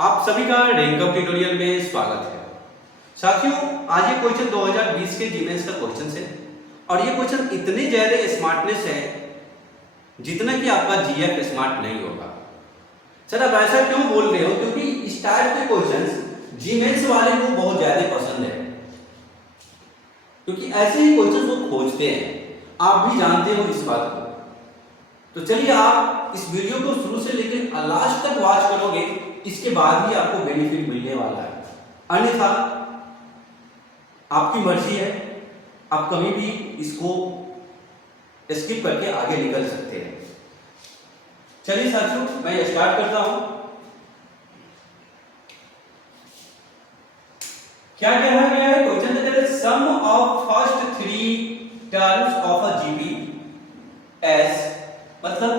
आप सभी का रैंकअप ट्यूटोरियल में स्वागत है। साथियों, आज ये क्वेश्चन 2020 के जीमेंस का क्वेश्चन है और ये क्वेश्चन इतने ज्यादा स्मार्टनेस है जितना कि आपका जीएफ स्मार्ट नहीं होगा। सर आप ऐसा क्यों बोल रहे हो? क्योंकि इस टाइप के क्वेश्चंस जीमेंस वाले को बहुत ज्यादा पसंद है, क्योंकि ऐसे ही क्वेश्चंस वो खोजते हैं। आप भी जानते हो इस बात को। तो चलिए, आप इस वीडियो को शुरू से लेकर लास्ट तक वॉच करोगे, इसके बाद ही आपको बेनिफिट मिलने वाला है। अन्यथा आपकी मर्जी है, आप कभी भी इसको स्किप करके आगे निकल सकते हैं। चलिए साथियों, मैं स्टार्ट करता हूं। क्या कहा गया है क्वेश्चन के अंदर? Sum of first 3 terms of a GP S, मतलब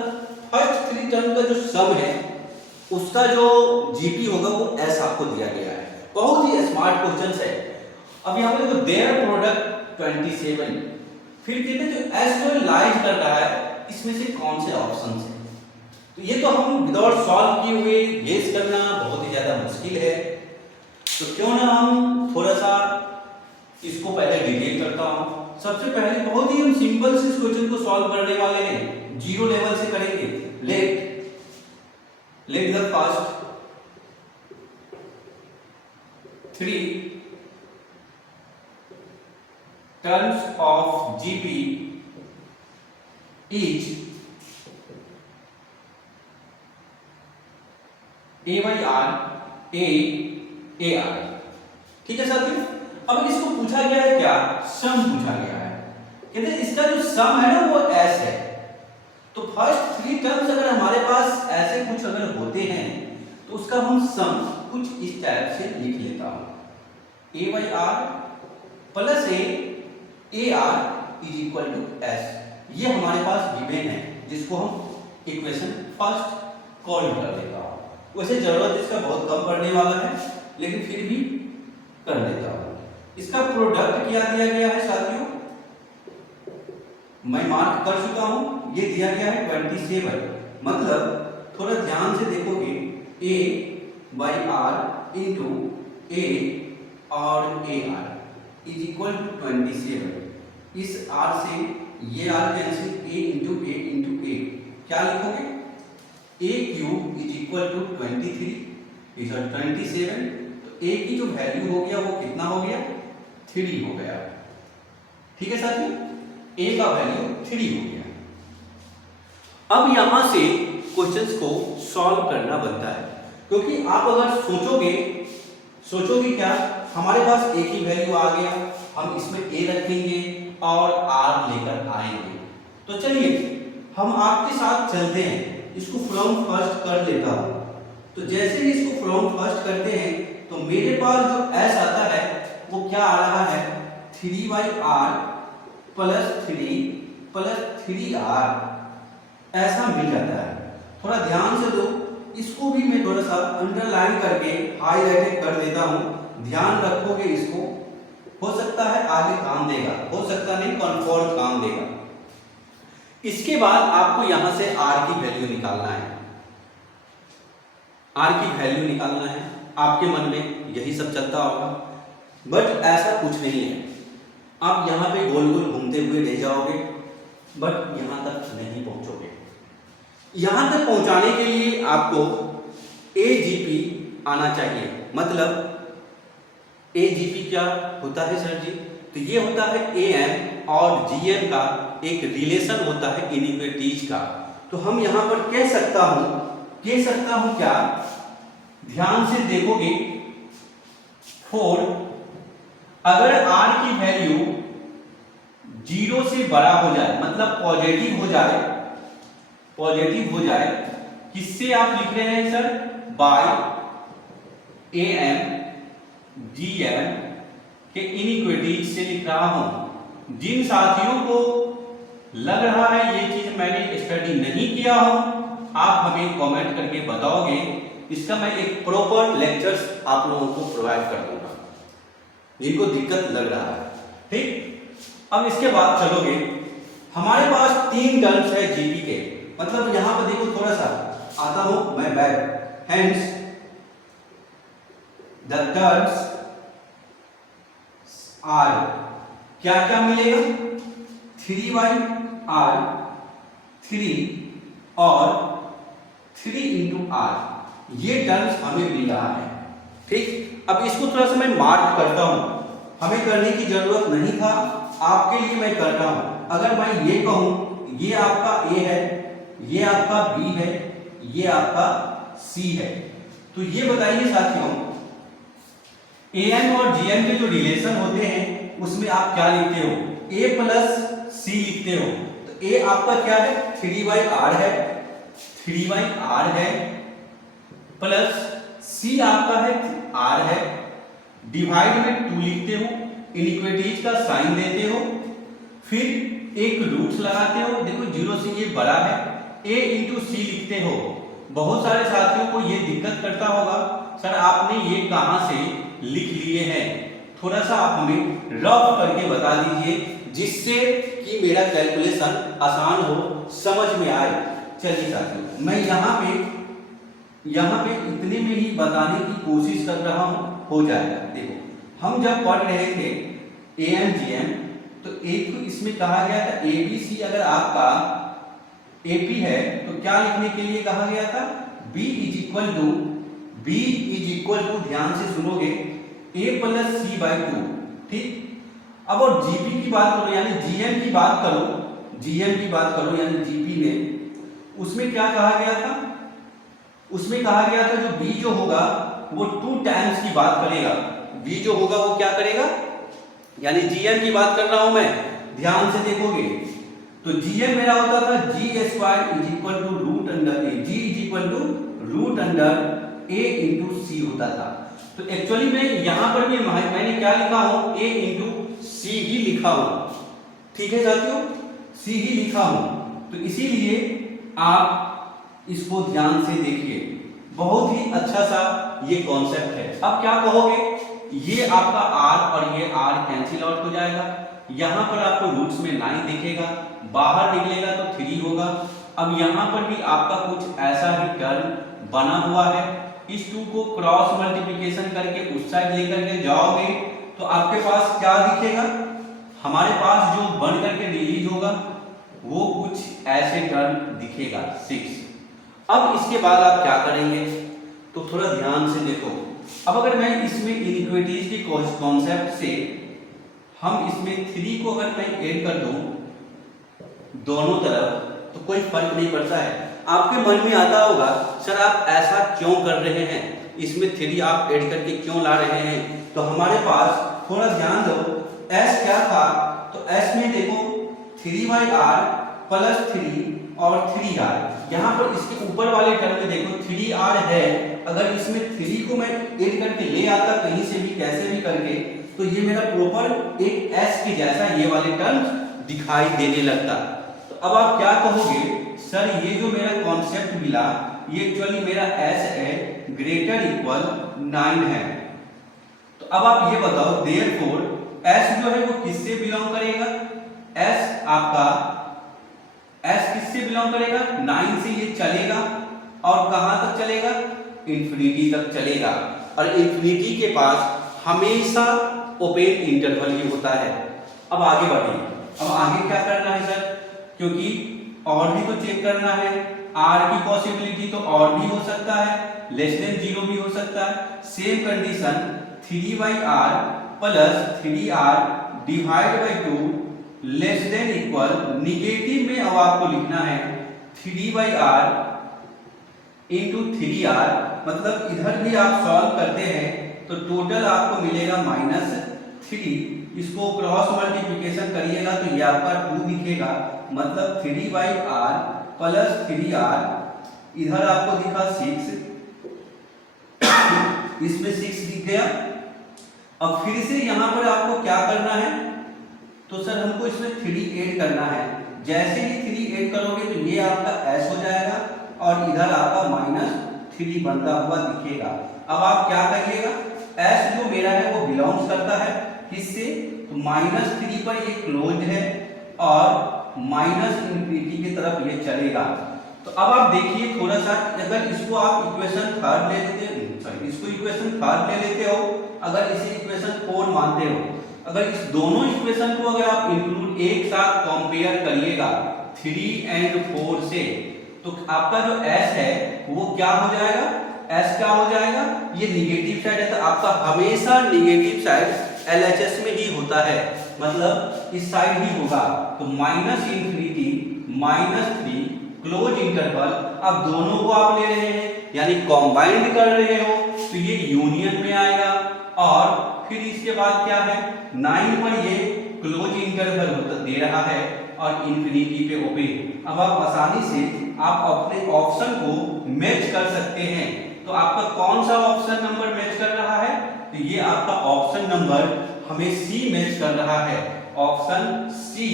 फर्स्ट 3 टर्म का जो सम है उसका जो जीपी होगा वो एस आपको दिया गया है। बहुत ही स्मार्ट क्वेश्चन है। अब यहाँ पे देखो, देयर प्रोडक्ट 27, फिर कहते हैं जो एस को लाइज कर रहा है इसमें से कौन से ऑप्शन है। तो ये तो हम विदाउट सॉल्व किए हुए गेस करना बहुत ही ज्यादा मुश्किल है। तो क्यों ना हम थोड़ा सा इसको पहले डिटेल करता हूं। सबसे पहले बहुत ही हम सिंपल से इस क्वेश्चन को सॉल्व करने वाले हैं, जीरो लेवल से करेंगे। Let the first 3 terms of GP is a by r a r. ठीक है साथियों, अब इसको पूछा गया है क्या? सम पूछा गया है। कहते हैं इसका जो सम है ना वो एस है। तो फर्स्ट 3 टर्म्स अगर हमारे पास ऐसे कुछ अगर होते हैं तो उसका हम सम कुछ इस टाइप से लिख लेता हूं, A by R plus A are is equal to S. ये हमारे पास गिवन है जिसको हम इक्वेशन फर्स्ट कॉल कर देता हूं। वैसे जरूरत इसका बहुत कम पड़ने वाला है, लेकिन फिर भी कर देता हूं। इसका प्रोडक्ट क्या दिया गया है साथियों? मैं मार्क कर चुका हूं, ये दिया गया है 27। मतलब थोड़ा ध्यान से देखोगे, a by r into a और a are is equal to 27। इस r से ये r cancel, a into a क्या लिखोगे? a cube is equal to 23 is 27। तो a की जो वैल्यू हो गया वो कितना हो गया? 3 हो गया। ठीक है साथियों, a का वैल्यू 3 हो गया। अब यहां से क्वेश्चंस को सॉल्व करना बनता है, क्योंकि आप अगर सोचोगे क्या, हमारे पास a की वैल्यू आ गया, हम इसमें a रखेंगे और r लेकर आएंगे। तो चलिए हम आपके साथ चलते हैं, इसको फ्रॉम फर्स्ट कर लेता हूं। तो जैसे ही इसको फ्रॉम फर्स्ट करते हैं तो मेरे पास जो s आता है वो क्या आ रहा है? 3 बाई आर प्लस 3r ऐसा मिल जाता है। थोड़ा ध्यान से दो, इसको भी मैं थोड़ा सा अंडरलाइन करके हाईलाइटेड कर देता हूं। ध्यान रखोगे इसको, हो सकता है आगे काम देगा, हो सकता नहीं कन्फर्म काम देगा। इसके बाद आपको यहां से r की वैल्यू निकालना है। r की वैल्यू निकालना है, आपके मन में यही सब चलता होगा, बट ऐसा कुछ नहीं है। आप यहां पे गोल गोल घूमते हुए ले जाओगे, बट यहां तक नहीं पहुंचोगे। यहां तक पहुंचाने के लिए आपको AGP आना चाहिए। मतलब AGP क्या होता है सर जी? तो ये होता है AM और GM का एक रिलेशन होता है इनइक्वालिटीज का। तो हम यहां पर कह सकता हूं क्या? ध्यान से देखोगे, 4 अगर r की वैल्यू 0 से बड़ा हो जाए, मतलब पॉजिटिव हो जाए, किससे आप लिख रहे हैं सर? बाय AM GM के इनइक्वालिटीज से लिख रहा हूं। जिन साथियों को लग रहा है ये चीज मैंने स्टडी नहीं किया हो, आप हमें कमेंट करके बताओगे, इसका मैं एक प्रॉपर लेक्चर्स आप लोगों को प्रोवाइड कर दूंगा जिनको दिक्कत लग रहा है। ठीक, अब इसके बाद चलोगे, हमारे पास 3 टर्म्स है जीपी के। मतलब यहां पर देखो, थोड़ा सा आता हूं मैं back, hands the terms are, क्या क्या मिलेगा, 3/r 3 और 3 into r, ये टर्म्स हमें मिल रहा है। ठीक, अब इसको थोड़ा सा मैं मार्क करता हूं, हमें करने की जरूरत नहीं था, आपके लिए मैं कर रहा हूं। अगर मैं ये कहूं ये आपका a है, ये आपका b है, ये आपका c है, तो ये बताइए साथियों an और gn के जो रिलेशन होते हैं उसमें आप क्या लिखते हो, a प्लस c लिखते हो। तो a आपका क्या है, 3/r है, 3/r है, प्लस c आपका है r है, डिवाइड में 2 लिखते हो, इनइक्विटीज का साइन देते हो, फिर एक रूट्स लगाते हो, देखो 0 से ये बड़ा है, a इंटू सी लिखते हो। बहुत सारे साथियों को ये दिक्कत करता होगा, सर आपने ये कहां से लिख लिए हैं, थोड़ा सा आप हमें रफ करके बता दीजिए जिससे कि मेरा कैलकुलेशन आसान हो, समझ में आए। चलिए साथियों मैं यहाँ पे इतने में ही बताने की कोशिश कर रहा हूँ, हो जाएगा। देखो हम जब पढ़ रहे थे AMGM तो एक तो इसमें कहा गया था ABC, अगर आपका AP है तो क्या लिखने के लिए कहा गया था, B इज इक्वल टू ध्यान से सुनोगे A प्लस C/2। ठीक, अब और GP की बात करो यानी GM की बात करो यानी GP में, उसमें क्या कहा गया था, उसमें कहा गया था जो B जो होगा वो 2 टाइम्स की बात करेगा, B जो होगा वो क्या करेगा, यानी GM की बात कर रहा हूं मैं, ध्यान से देखोगे तो GM मेरा होता था G² is equal to root under A, G is equal to root under A into C होता था। तो एक्चुअली में यहां पर भी मैंने क्या लिखा हूं, A इंटू C ही लिखा हूं। ठीक है साथियों, C ही लिखा हूं, तो इसीलिए आप इसको ध्यान से देखिए, बहुत ही अच्छा सा ये कॉन्सेप्ट है। अब क्या कहोगे, ये आपका r और ये r कैंसिल आउट हो जाएगा, यहां पर आपको रूट्स में 9 दिखेगा, बाहर निकलेगा तो 3 होगा। अब यहां पर भी आपका कुछ ऐसा ही टर्म बना हुआ है, इस 2 को क्रॉस मल्टीप्लिकेशन करके उस साइड लेकर के जाओगे तो आपके पास क्या दिखेगा, हमारे पास जो बन करके रिलीज होगा वो कुछ ऐसे टर्म दिखेगा 6। अब इसके बाद आप क्या करेंगे, तो थोड़ा ध्यान से देखो। अब अगर मैं इसमें इनइक्विटीज के कॉन्सेप्ट से हम इसमें 3 को अगर मैं ऐड कर दूं दोनों तरफ तो कोई फर्क नहीं पड़ता है। आपके मन में आता होगा सर आप ऐसा क्यों कर रहे हैं, इसमें 3 आप ऐड करके क्यों ला रहे हैं, तो हमारे पास थोड़ा ध्यान दो, S क्या था, तो S में देखो 3/r प्लस 3 और 3r, यहाँ पर इसके ऊपर वाले टर्म में देखो 3r है, अगर इसमें 3 को मैं ऐड करके ले आता कहीं से भी कैसे भी करके तो ये मेरा प्रॉपर एक S के जैसा ये वाले टर्म्स दिखाई देने लगता। तो अब आप क्या कहोगे, सर ये जो मेरा कॉन्सेप्ट मिला ये एक्चुअली मेरा S है ग्रेटर इक्वल 9 है। तो अब आप ये बताओ देयरफॉर S जो है वो किससे बिलोंग करेगा, S आपका S किससे बिलोंग करेगा, 9 से ये चलेगा और कहां तक चलेगा, इंफिनिटी तक चलेगा, और इंफिनिटी के पास हमेशा ओपन इंटरवल ही होता है। अब आगे बढ़िए, अब आगे क्या करना है सर, क्योंकि और भी तो चेक करना है, r की पॉसिबिलिटी तो और भी हो सकता है, लेस देन 0 भी हो सकता है। Same condition 3/r plus 3r divide by 2 less than equal, negative में अब आपको लिखना है 3/r इंटू 3r, मतलब इधर भी आप सॉल्व करते हैं तो टोटल आपको मिलेगा -3, इसको क्रॉस मल्टीप्लिकेशन करिएगा तो ये आपका 2 दिखेगा, मतलब 3/r प्लस 3r, इधर आपको दिखा 6, इसमें 6 दिख गया। अब फिर से यहां पर आपको क्या करना है, तो सर हमको इसमें 3 ऐड करना है, जैसे ही 3 ऐड करोगे तो ये आपका S हो जाएगा और इधर आपका -3 बनता हुआ दिखेगा। अब आप क्या करिएगा, S जो मेरा है वो बिलोंग्स करता है किससे, तो -3 पर ये क्लोज्ड है और माइनस इंफिनिटी की तरफ ये चलेगा। तो अब आप देखिए थोड़ा सा, अगर इसको आप इक्वेशन थर्ड ले लेते हैं, सॉरी इसको इक्वेशन थर्ड ले लेते हो, अगर इसे इक्वेशन 4 मानते हो, अगर इस दोनों इक्वेशन को अगर आप इंक्लूड एक साथ कंपेयर करिएगा 3 और 4 से, तो आपका जो s है वो क्या हो जाएगा, s क्या हो जाएगा, ये निगेटिव साइड है, तो आपका हमेशा निगेटिव साइड LHS में ही होता है, मतलब इस साइड ही होगा। तो -∞ -3 क्लोज इंटरवल, अब दोनों को आप ले रहे हैं यानी कॉम्बाइंड कर रहे हो, तो ये यूनियन में आएगा। और फिर इसके बाद क्या है, 9 पर ये क्लोज इंटरवल दे रहा है और इन्फिनिटी पे ओपन। अब आप आसानी से आप अपने ऑप्शन को मैच कर सकते हैं। तो आपका कौन सा ऑप्शन नंबर मैच कर रहा है, तो ये आपका ऑप्शन नंबर हमें सी मैच कर रहा है। Option C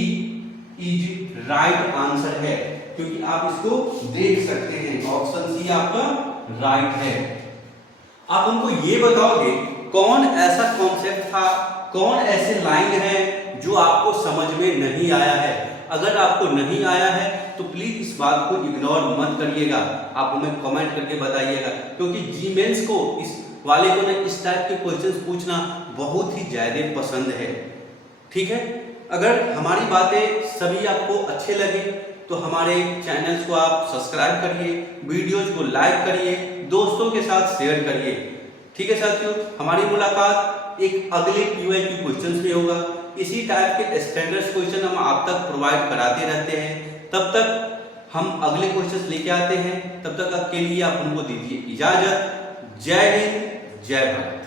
is right answer है, क्योंकि आप इसको देख सकते हैं, ऑप्शन सी आपका राइट है। आप हमको ये बताओगे कौन ऐसा कॉन्सेप्ट था, कौन ऐसे लाइन है जो आपको समझ में नहीं आया है। अगर आपको नहीं आया है तो प्लीज इस बात को इग्नोर मत करिएगा, आप हमें कमेंट करके बताइएगा, क्योंकि जी मेंस को इस वाले को ना इस टाइप के क्वेश्चंस पूछना बहुत ही ज्यादा पसंद है। ठीक है, अगर हमारी बातें सभी आपको अच्छे लगे तो हमारे चैनल्स को आप सब्सक्राइब करिए, वीडियोज को लाइक करिए, दोस्तों के साथ शेयर करिए। ठीक है साथियों, हमारी मुलाकात एक अगले PYQ क्वेश्चंस में होगा। इसी टाइप के स्टैंडर्ड क्वेश्चन हम आप तक प्रोवाइड कराते रहते हैं। तब तक हम अगले क्वेश्चंस लेके आते हैं, तब तक के लिए आप हमको दीजिए इजाजत। जय हिंद, जय भारत।